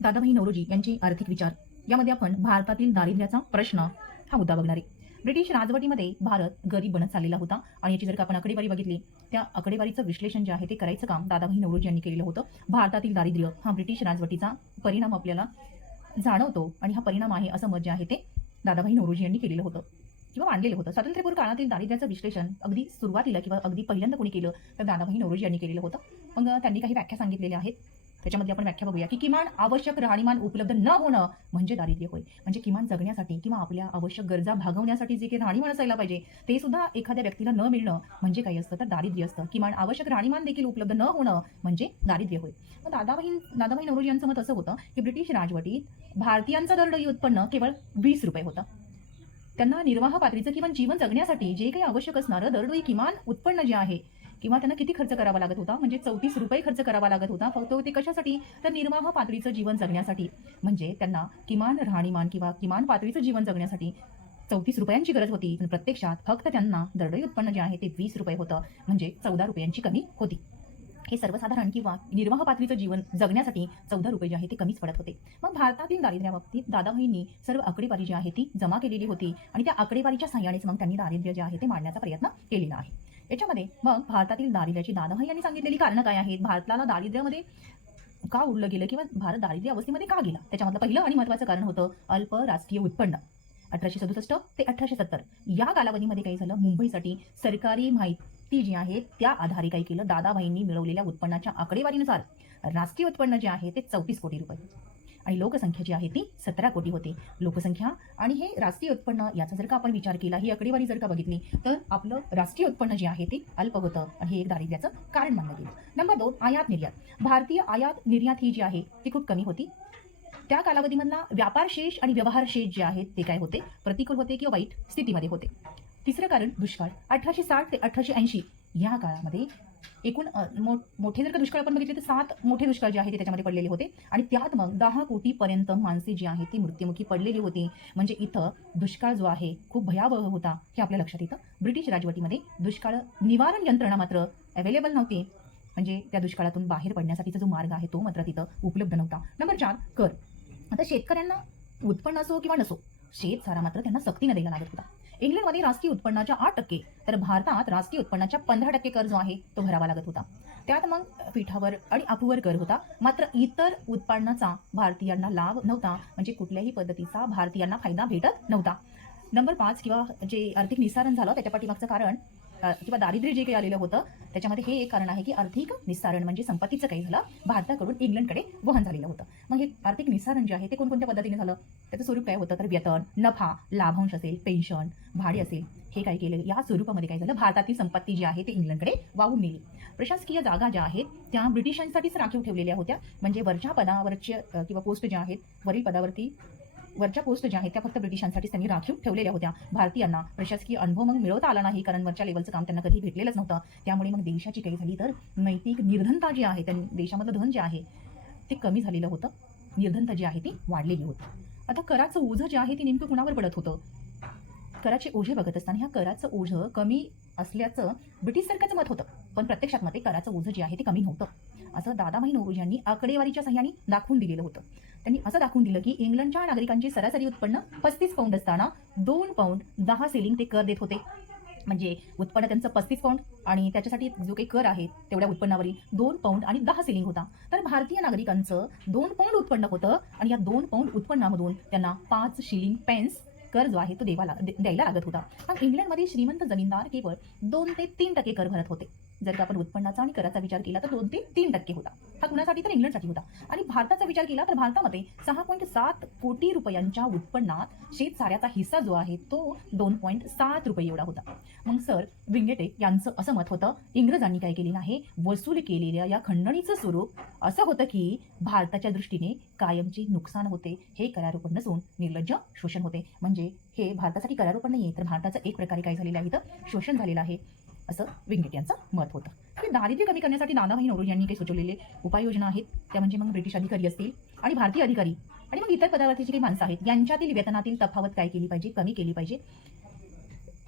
दादाभाई नौरोजी यांचे आर्थिक विचार यामध्ये आपण भारतातील दारिद्र्याचा प्रश्न हा मुद्दा बघणार आहे. ब्रिटिश राजवटीमध्ये भारत गरीब बनत चाललेला होता आणि याची जर का आपण आकडेवारी बघितली, त्या आकडेवारीचं विश्लेषण जे आहे ते करायचं काम दादाभाई नौरोजी यांनी केलेलं होतं. भारतातील दारिद्र्य हा ब्रिटिश राजवटीचा परिणाम आपल्याला जाणवतो आणि हा परिणाम आहे असं मत जे आहे ते दादाभाई नौरोजी यांनी केलेलं होतं किंवा मांडलेलं होतं. स्वातंत्र्यपूर्व काळातील दारिद्र्याचं विश्लेषण अगदी सुरुवातीला किंवा अगदी पहिल्यांदा कोणी केलं तर दादाभाई नौरोजी यांनी केलेलं होतं. मग त्यांनी काही व्याख्या सांगितलेल्या आहेत. त्याच्यामध्ये आपण व्याख्या बघूया की किमान आवश्यक राहणीमान उपलब्ध न होणं म्हणजे दारिद्र्य होय. म्हणजे किमान जगण्यासाठी किंवा आपल्या आवश्यक गरजा भागवण्यासाठी जे काही राहणीमान असायला पाहिजे ते सुद्धा एखाद्या व्यक्तीला न मिळणं म्हणजे काही असतं तर दारिद्र्य असतं. किमान आवश्यक राहणीमान देखील उपलब्ध न होणं म्हणजे दारिद्र्य होय. मग दादाभाई नौरोजी यांचं मत असं होतं की ब्रिटिश राजवटीत भारतीयांचं दरडोई उत्पन्न केवळ 20 रुपये होतं. त्यांना निर्वाह पातळीचं किंवा जीवन जगण्यासाठी जे काही आवश्यक असणारं दरडोई किमान उत्पन्न जे आहे किंवा त्यांना किती खर्च करावा लागत होता म्हणजे 34 रुपये खर्च करावा लागत होता. फक्त ते कशासाठी तर निर्वाह पातळीचं जीवन जगण्यासाठी. म्हणजे त्यांना किमान राहणीमान किंवा किमान पातळीचं जीवन जगण्यासाठी 34 रुपयांची गरज होती, पण प्रत्यक्षात फक्त त्यांना दरडोई उत्पन्न जे आहे ते 20 रुपये होतं. म्हणजे 14 रुपयांची कमी होती. हे सर्वसाधारण किंवा निर्वाह पातळीचं जीवन जगण्यासाठी 14 रुपये जे आहे ते कमीच पडत होते. मग भारतातील दारिद्र्याबाबतीत दादाभाईंनी सर्व आकडेवारी जी आहे ती जमा केलेली होती आणि त्या आकडेवारीच्या सहाय्यानेच मग त्यांनी दारिद्र्य जे आहे ते मांडण्याचा प्रयत्न केलेला आहे. याच्यामध्ये मग भारतातील दारिद्र्याची दादाभाई यांनी सांगितलेली कारणं काय आहेत, भारताला दारिद्र्यामध्ये का उडलं गेलं किंवा भारत दारिद्र्य अवस्थेमध्ये का गेला, त्याच्यामधलं पहिलं आणि महत्त्वाचं कारण होतं अल्प राष्ट्रीय उत्पन्न. 1867 ते 1870 या कालावधीमध्ये काही झालं, मुंबईसाठी सरकारी माहिती जी आहे त्या आधारे काही केलं. दादाभाईंनी मिळवलेल्या उत्पन्नाच्या आकडेवारीनुसार राष्ट्रीय उत्पन्न जे आहे ते 34 कोटी रुपये आणि लोकसंख्या जी आहे ती 17 कोटी होती. लोकसंख्या आणि हे राष्ट्रीय उत्पन्न याचा जर का आपण विचार केला, ही आकडेवारी जर का बघितली तर आपलं राष्ट्रीय उत्पन्न जे आहे ते अल्प होतं आणि हे एक दारिद्र्याचं कारण मानलं गेलं. नंबर 2, आयात निर्यात. भारतीय आयात निर्यात ही जी आहे ती खूप कमी होती. त्या कालावधीमधला व्यापार शेष आणि व्यवहार शेष जे आहेत ते काय होते, प्रतिकूल होते किंवा वाईट स्थितीमध्ये होते. तिसरं कारण दुष्काळ. 1860 ते 1880 या काळामध्ये एकूण मोठे जर का दुष्काळ आपण बघितले तर 7 मोठे दुष्काळ जे आहे ते त्याच्यामध्ये पडलेले होते आणि त्यात मग 10 कोटीपर्यंत माणसे जी आहे ती मृत्युमुखी पडलेली होती. म्हणजे इथं दुष्काळ जो आहे खूप भयावह होता हे आपल्या लक्षात येतं. ब्रिटिश राजवटीमध्ये दुष्काळ निवारण यंत्रणा मात्र अवेलेबल नव्हती. म्हणजे त्या दुष्काळातून बाहेर पडण्यासाठीचा जो मार्ग आहे तो मात्र तिथं उपलब्ध नव्हता. नंबर 4, कर. आता शेतकऱ्यांना उत्पन्न असो किंवा नसो, शेतसारा मात्र त्यांना सक्तीने द्यायला लागत होता. इंग्लंडमध्ये राष्ट्रीय उत्पन्नाच्या 8% तर भारतात राष्ट्रीय उत्पन्नाच्या 15% कर जो आहे तो भरावा लागत होता. त्यात मग पिठावर आणि अफूवर कर होता. मात्र इतर उत्पन्नाचा भारतीयांना लाभ नव्हता. म्हणजे कुठल्याही पद्धतीचा भारतीयांना फायदा भेटत नव्हता. नंबर 5 किंवा जे आर्थिक निस्सारण झालं त्याच्या पाठीमागचं कारण किंवा दारिद्र्य जे काही आलेलं होतं त्याच्यामध्ये हे एक कारण आहे की आर्थिक निस्सारण म्हणजे संपत्तीचं काही झालं भारताकडून इंग्लंडकडे वहन झालेलं होतं. मग हे आर्थिक निस्सारण जे आहे ते कोणकोणत्या पद्धतीने झालं, त्याचं स्वरूप काय होतं तर वेतन, नफा, लाभांश असेल, पेन्शन, भाडे असेल, हे काय केलं या स्वरूपामध्ये काय झालं, भारतातील संपत्ती जी आहे ते इंग्लंडकडे वाहून नेली. प्रशासकीय जागा ज्या आहेत त्या ब्रिटिशांसाठीच राखीव ठेवलेल्या होत्या. म्हणजे वरच्या पदावरचे किंवा पोस्ट ज्या आहेत वरील पदावरती वरच्या पोस्ट ज्या आहेत त्या फक्त ब्रिटिशांसाठीच त्यांनी राखीव ठेवलेल्या होत्या. भारतीयांना प्रशासकीय अनुभव मग मिळवता आला नाही, कारण वरच्या लेवलचं काम त्यांना कधी भेटलेलंच नव्हतं. त्यामुळे मग देशाची काही झाली तर नैतिक निर्धनता जी आहे, त्यांनी देशामधलं धन जे आहे ते कमी झालेलं होतं, निर्धनता जी आहे ती वाढलेली होती. आता कराचं ओझं जे आहे ते नेमकं कुणावर पडत होतं, कराचे ओझे बघत असताना ह्या कराचं ओझं कमी असल्याचं ब्रिटिश सरकारचं मत होतं, पण प्रत्यक्षात मध्ये कराचं ओझं जे आहे ते कमी नव्हतं असं दादाभाई नौरोजी यांनी आकडेवारीच्या सहाय्याने दाखवून दिलेलं होतं. त्यांनी असं दाखवून दिलं की इंग्लंडच्या नागरिकांचे सरासरी उत्पन्न 35 पाऊंड असताना 2 पाऊंड 10 सिलिंग ते कर देत होते. म्हणजे उत्पन्न त्यांचं 35 पाऊंड आणि त्याच्यासाठी जो काही कर आहे तेवढ्या उत्पन्नावरील 2 पाऊंड आणि 10 सिलिंग होता. तर भारतीय नागरिकांचं 2 पाऊंड उत्पन्न होतं आणि या 2 पाऊंड उत्पन्नामधून त्यांना 5 शिलिंग पेन्स कर जो आहे तो द्यायला लागत होता. मग इंग्लंडमध्ये श्रीमंत जमीनदार केवळ 2 ते 3% कर भरत होते. जर का आपण उत्पन्नाचा आणि कराचा विचार केला तर 2 ते 3% होता. हा कुणासाठी तर इंग्लंडसाठी होता. आणि भारताचा विचार केला तर भारतामध्ये 6.7 कोटी रुपयांच्या उत्पन्नात शेतसाऱ्याचा हिस्सा जो आहे तो 2.7 रुपये एवढा होता. मग सर विंगेटे यांचं असं मत होतं, इंग्रजांनी काय केलेलं आहे, वसूल केलेल्या या खंडणीचं स्वरूप असं होतं की भारताच्या दृष्टीने कायमचे नुकसान होते. हे करारोपण नसून निर्लज्ज शोषण होते. म्हणजे हे भारतासाठी करारोपण नाहीये तर भारताचं एक प्रकारे काय झालेलं आहे तर शोषण झालेलं आहे असं विंगेट यांचं मत होतं. की दारिद्र्य कमी करण्यासाठी दादाभाई नौरोजी यांनी काही सुचवलेले उपाययोजना आहेत त्या म्हणजे मग ब्रिटिश अधिकारी असतील आणि भारतीय अधिकारी आणि मग इतर पदावरची जी काही माणसं आहेत यांच्यातील वेतनातील तफावत काय केली पाहिजे, कमी केली पाहिजे.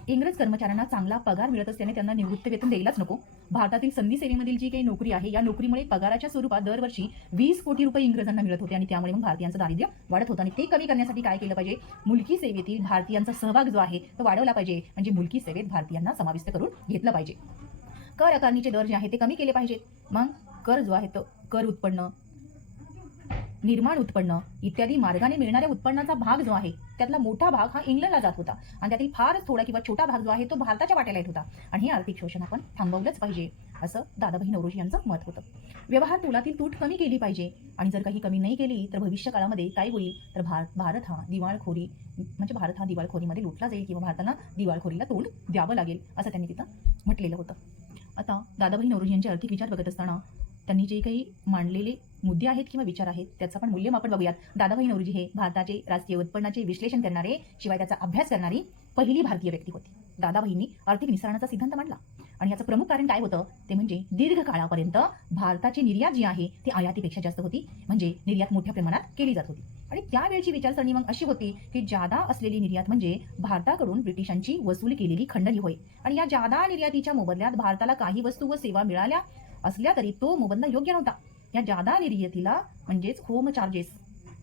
इंग्रज कर्मचाऱ्यांना चांगला पगार मिळत असल्याने त्यांना निवृत्त वेतन द्यायलाच नको. भारतातील संधी सेवेमधील जी काही नोकरी आहे, या नोकरीमुळे पगाराच्या स्वरूपात दरवर्षी 20 कोटी रुपये इंग्रजांना मिळत होते आणि त्यामुळे मग भारतीयांचं दारिद्र्य वाढत होतं. आणि ते कमी करण्यासाठी काय केलं पाहिजे? मुलकी सेवेतील भारतीयांचा सहभाग जो आहे तो वाढवला पाहिजे. म्हणजे मुलकी सेवेत भारतीयांना समाविष्ट करून घेतलं पाहिजे. कर आकारणीचे दर जे आहे ते कमी केले पाहिजेत. मग कर जो आहे तो कर उत्पन्न, निर्माण उत्पन्न इत्यादी मार्गाने मिळणाऱ्या उत्पन्नाचा भाग जो आहे त्यातला मोठा भाग हा इंग्लंडला जात होता आणि त्यातील फारच थोडा किंवा छोटा भाग जो आहे तो भारताच्या वाट्याला येत होता. आणि हे आर्थिक शोषण आपण थांबवलंच पाहिजे, असं दादाभाई नौरोजी यांचं मत होतं. व्यवहार तोलातील तूट कमी केली पाहिजे आणि जर काही कमी नाही केली तर भविष्य काळामध्ये काय होईल तर भारत हा दिवाळखोरीमध्ये लुटला जाईल किंवा भारताला दिवाळखोरीला तोंड द्यावं लागेल, असं त्यांनी तिथं म्हटलेलं होतं. आता दादाभाई नौरोजी यांचे आर्थिक विचार बघत असताना त्यांनी जे काही मांडलेले मुद्दे आहेत किंवा विचार आहेत त्याचं आपण मूल्यमापन बघूयात. दादाभाई नौरोजी हे भारताचे राष्ट्रीय उत्पन्नाचे विश्लेषण करणारे शिवाय त्याचा अभ्यास करणारी पहिली भारतीय व्यक्ती होती. दादाभाईंनी आर्थिक निसरणाचा सिद्धांत मांडला आणि याचं प्रमुख कारण काय होतं ते म्हणजे दीर्घ काळापर्यंत भारताची निर्यात जी आहे ती आयातीपेक्षा जास्त होती. म्हणजे निर्यात मोठ्या प्रमाणात केली जात होती आणि त्यावेळची विचारसरणी मग अशी होती की जादा असलेली निर्यात म्हणजे भारताकडून ब्रिटिशांची वसूल केलेली खंडणी होय. आणि या जादा निर्यातीच्या मोबदल्यात भारताला काही वस्तू व सेवा मिळाल्या असल्या तरी तो मोबदला योग्य नव्हता. या जादा निर्यातीला म्हणजेच होम चार्जेस,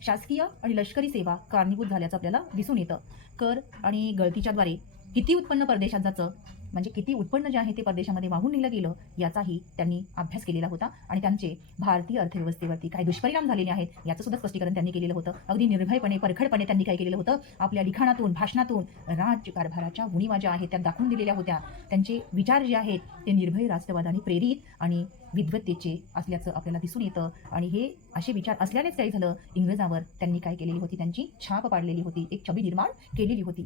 शासकीय आणि लष्करी सेवा कारणीभूत झाल्याचं आपल्याला दिसून येतं. कर आणि गळतीच्याद्वारे किती उत्पन्न परदेशात जातं म्हणजे किती उत्पन्न जे आहे ते परदेशामध्ये वाहून नेलं गेलं याचाही त्यांनी अभ्यास केलेला होता आणि त्यांचे भारतीय अर्थव्यवस्थेवरती काय दुष्परिणाम झालेले आहेत याचं सुद्धा स्पष्टीकरण त्यांनी केलेलं होतं. अगदी निर्भयपणे परखडपणे त्यांनी काय केलेलं होतं आपल्या लिखाणातून भाषणातून राज्यकारभाराच्या उणीवा ज्या आहेत त्या दाखवून दिलेल्या होत्या. त्यांचे विचार जे आहेत ते निर्भय राष्ट्रवादाने प्रेरित आणि विद्वत्तेचे असल्याचं आपल्याला दिसून येतं. आणि हे असे विचार असल्यानेच काय झालं इंग्रजावर त्यांनी काय केलेली होती त्यांची छाप पाडलेली होती, एक छबी निर्माण केलेली होती.